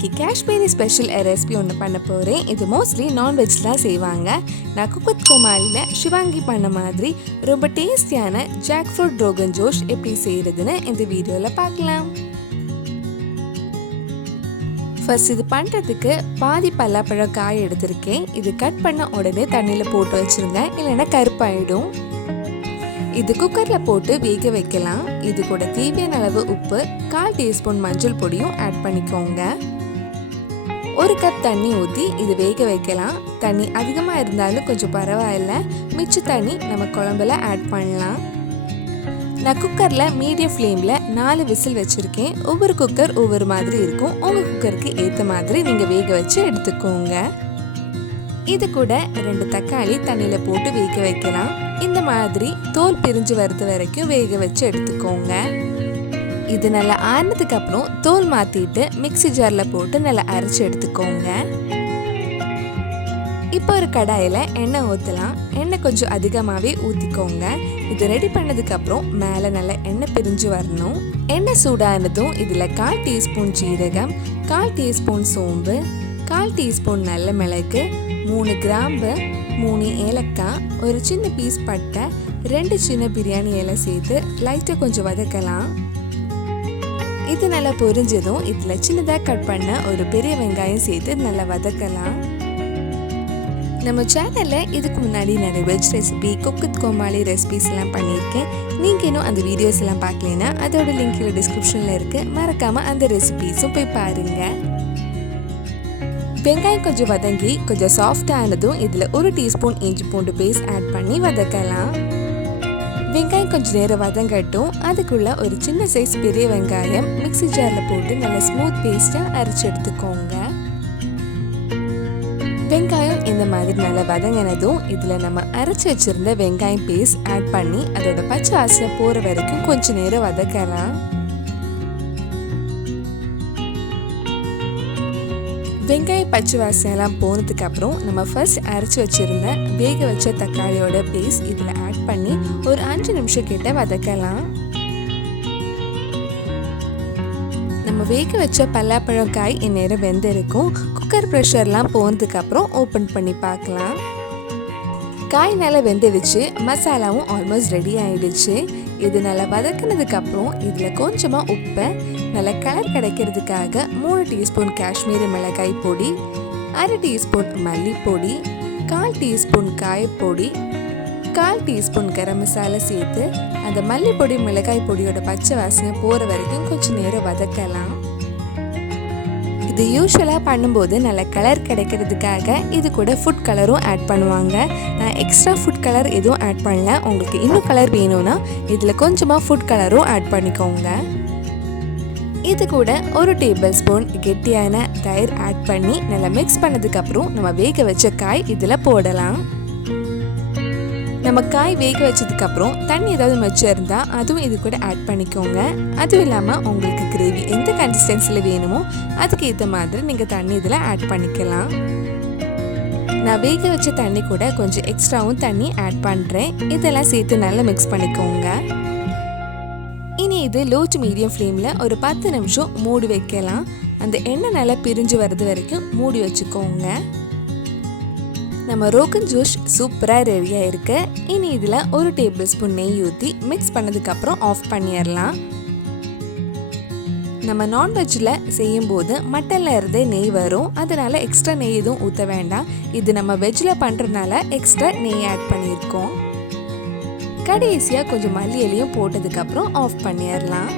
இன்னைக்கு Kashmiri special recipe ஒன்று பண்ண போகிறேன். இது மோஸ்ட்லி நான்வெஜ் தான் செய்வாங்க. நான் குக் வித் கோமாளியில் சிவாங்கி பண்ண மாதிரி ரொம்ப டேஸ்டியான ஜாக்ஃப்ரூட் ரோகன் ஜோஷ் எப்படி செய்கிறதுன்னு இந்த வீடியோவில் பார்க்கலாம். ஃபர்ஸ்ட் இது பண்ணுறதுக்கு பாதி பல்லாப்பழம் காய் எடுத்திருக்கேன். இது கட் பண்ண உடனே தண்ணியில் போட்டு வச்சுருங்க, இல்லைன்னா கருப்பாயிடும். இது குக்கரில் போட்டு வேக வைக்கலாம். இது கூட தேவையான அளவு உப்பு, 1/4 டீஸ்பூன் மஞ்சள் பொடியும் ஆட் பண்ணிக்கோங்க. 1 கப் தண்ணி ஊற்றி இது வேக வைக்கலாம். தண்ணி அதிகமாக இருந்தாலும் கொஞ்சம் பரவாயில்ல, மிச்ச தண்ணி நம்ம குழம்புல ஆட் பண்ணலாம். நான் குக்கரில் மீடியம் ஃப்ளேமில் 4 விசில் வச்சுருக்கேன். ஒவ்வொரு குக்கர் ஒவ்வொரு மாதிரி இருக்கும். உங்கள் குக்கருக்கு ஏற்ற மாதிரி நீங்கள் வேக வச்சு எடுத்துக்கோங்க. இது கூட 2 தக்காளி தண்ணியில் போட்டு வேக வைக்கலாம். இந்த மாதிரி தோல் பிரிஞ்சு வர்றது வரைக்கும் வேக வச்சு எடுத்துக்கோங்க. இது நல்லா ஆறினதுக்கு அப்புறம் தோல் மாற்றிட்டு மிக்ஸி ஜாரில் போட்டு நல்லா அரைச்சி எடுத்துக்கோங்க. இப்போ ஒரு கடாயில் எண்ணெய் ஊற்றலாம். எண்ணெய் கொஞ்சம் அதிகமாகவே ஊற்றிக்கோங்க. இது ரெடி பண்ணதுக்கப்புறம் மேலே நல்லா எண்ணெய் பிரிஞ்சு வரணும். எண்ணெய் சூடானதும் இதில் 1/4 டீஸ்பூன் ஜீரகம், 1/4 டீஸ்பூன் சோம்பு, 1/4 டீஸ்பூன் நல்ல மிளகு, 3 கிராம்பு, 3 ஏலக்காய், ஒரு சின்ன பீஸ் பட்டை, 2 சின்ன பிரியாணி இலை சேர்த்து லைட்டாக கொஞ்சம் வதக்கலாம். இது நல்லா பொரிஞ்சதும் இதில் சின்னதாக கட் பண்ண ஒரு பெரிய வெங்காயம் சேர்த்து நல்லா வதக்கலாம். நம்ம சேனலில் இதுக்கு முன்னாடி நிறைய veg recipe, cook with Komali recipes எல்லாம் பண்ணியிருக்கேன். நீங்கள் இன்னும் அந்த வீடியோஸ் எல்லாம் பார்க்கலன்னா அதோட லிங்க் டிஸ்கிரிப்ஷனில் இருக்குது. மறக்காமல் அந்த ரெசிபிஸும் போய் பாருங்கள். வெங்காயம் கொஞ்சம் வதங்கி கொஞ்சம் சாஃப்ட் ஆனதும் இதில் 1 டீஸ்பூன் இஞ்சி பூண்டு பேஸ்ட் ஆட் பண்ணி வதக்கலாம். வெங்காயம் கொஞ்சம் நேரம் வதங்கட்டும். அதுக்குள்ள ஒரு சின்ன சைஸ் பெரிய வெங்காயம் மிக்ஸி ஜாரில் போட்டு நல்லா ஸ்மூத் பேஸ்ட்டாக அரைச்சி எடுத்துக்கோங்க. வெங்காயம் இந்த மாதிரி நல்லா வதங்கினதும் இதில் நம்ம அரைச்சி வச்சிருந்த வெங்காயம் பேஸ்ட் ஆட் பண்ணி அதோட பச்சை வாசனை போகிற வரைக்கும் கொஞ்சம் நேரம் வதக்கலாம். வெங்காய பச்சை வாசனைலாம் போனதுக்கு அப்புறம் நம்ம ஃபர்ஸ்ட் அரைச்சி வச்சிருந்த வேக வச்ச தக்காளியோட பேஸ்ட் இதில் ஆட் பண்ணி ஒரு 5 நிமிஷம் கிட்ட வதக்கலாம். நம்ம வேக வச்ச பல்லாப்பழம் காய் இந்நேரம் வெந்திருக்கும். குக்கர் ப்ரெஷர்லாம் போனதுக்கு அப்புறம் ஓப்பன் பண்ணி பார்க்கலாம். காய் நல்லா வெந்துடுச்சு. மசாலாவும் ஆல்மோஸ்ட் ரெடி ஆயிடுச்சு. இது நல்லா வதக்கினதுக்கு அப்புறம் இதில் கொஞ்சமாக உப்பு, நல்ல கலர் கிடைக்கிறதுக்காக 3 டீஸ்பூன் காஷ்மீரி மிளகாய் பொடி, 1/2 teaspoon மல்லிப்பொடி, 1/4 teaspoon காயப்பொடி, 1/4 teaspoon garam masala சேர்த்து அந்த மல்லிப்பொடி மிளகாய் பொடியோட பச்சை வாசனை போகிற வரைக்கும் கொஞ்சம் நேரம் வதக்கலாம். இது யூஸ்வலாக பண்ணும்போது நல்ல கலர் கிடைக்கிறதுக்காக இது கூட ஃபுட் கலரும் ஆட் பண்ணுவாங்க. நான் எக்ஸ்ட்ரா ஃபுட் கலர் எதுவும் ஆட் பண்ணல. உங்களுக்கு இன்னும் கலர் வேணும்னா இதில் கொஞ்சமாக ஃபுட் கலரும் ஆட் பண்ணிக்கோங்க. இது கூட 1 டேபிள் ஸ்பூன் கெட்டியான தயிர் ஆட் பண்ணி நல்லா மிக்ஸ் பண்ணதுக்கப்புறம் நம்ம வேக வச்ச காய் இதில் போடலாம். நம்ம காய் வேக வச்சதுக்கப்புறம் தண்ணி ஏதாவது மிச்சம் இருந்தால் அதுவும் இது கூட ஆட் பண்ணிக்கோங்க. அதுவும் இல்லாமல் உங்களுக்கு கிரேவி எந்த கன்சிஸ்டன்சியில் வேணுமோ அதுக்கு ஏற்ற மாதிரி நீங்கள் தண்ணி இதில் ஆட் பண்ணிக்கலாம். நான் வேக வச்ச தண்ணி கூட கொஞ்சம் எக்ஸ்ட்ராவும் தண்ணி ஆட் பண்ணுறேன். இதெல்லாம் சேர்த்து நல்லா மிக்ஸ் பண்ணிக்கோங்க. இனி இது லோ டு மீடியம் ஃப்ளேமில் ஒரு 10 நிமிஷம் மூடி வைக்கலாம். அந்த எண்ணெய் நல்லா பிரிஞ்சு வர்றது வரைக்கும் மூடி வச்சுக்கோங்க. நம்ம ரோகன் ஜோஷ் சூப்பராக ரெடியாக இருக்கு. இனி இதில் 1 டேபிள் ஸ்பூன் நெய் ஊற்றி மிக்ஸ் பண்ணதுக்கப்புறம் ஆஃப் பண்ணிடலாம். நம்ம நான்வெஜ்ஜில் செய்யும்போது மட்டனில் இருந்தே நெய் வரும். அதனால் எக்ஸ்ட்ரா நெய் எதுவும் ஊற்ற வேண்டாம். இது நம்ம வெஜ்ஜில் பண்ணுறதுனால எக்ஸ்ட்ரா நெய் ஆட் பண்ணியிருக்கோம். கடைசியாக கொஞ்சம் மல்லி இலையும் போட்டதுக்கப்புறம் ஆஃப் பண்ணிடலாம்.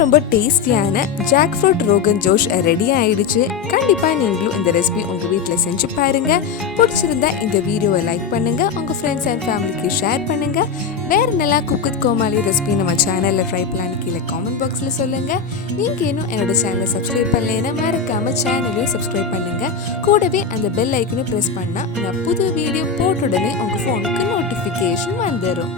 ரொம்ப டேஸ்டியான ஜாக்ஃப்ரூட் ரோகன் ஜோஷ் ரெடி ஆயிடுச்சு. கண்டிப்பாக நீங்களும் இந்த ரெசிபி உங்கள் வீட்டில் செஞ்சு பாருங்கள். பிடிச்சிருந்தா இந்த வீடியோவை லைக் பண்ணுங்கள், உங்கள் ஃப்ரெண்ட்ஸ் அண்ட் ஃபேமிலிக்கு ஷேர் பண்ணுங்கள். வேறு நல்லா குக் வித் கோமாளி ரெசிபி நம்ம சேனலில் ட்ரை பண்ணலான்னு கீழே காமெண்ட் பாக்ஸில் சொல்லுங்கள். நீங்கள் இன்னும் என்னோட சேனலை சப்ஸ்கிரைப் பண்ணலைன்னா மறக்காமல் சேனலையும் சப்ஸ்கிரைப் பண்ணுங்கள். கூடவே அந்த பெல் ஐக்கனையும் ப்ரெஸ் பண்ணால் நான் புது வீடியோ போட்ட உடனே உங்கள் ஃபோனுக்கு நோட்டிஃபிகேஷன் வந்துடும்.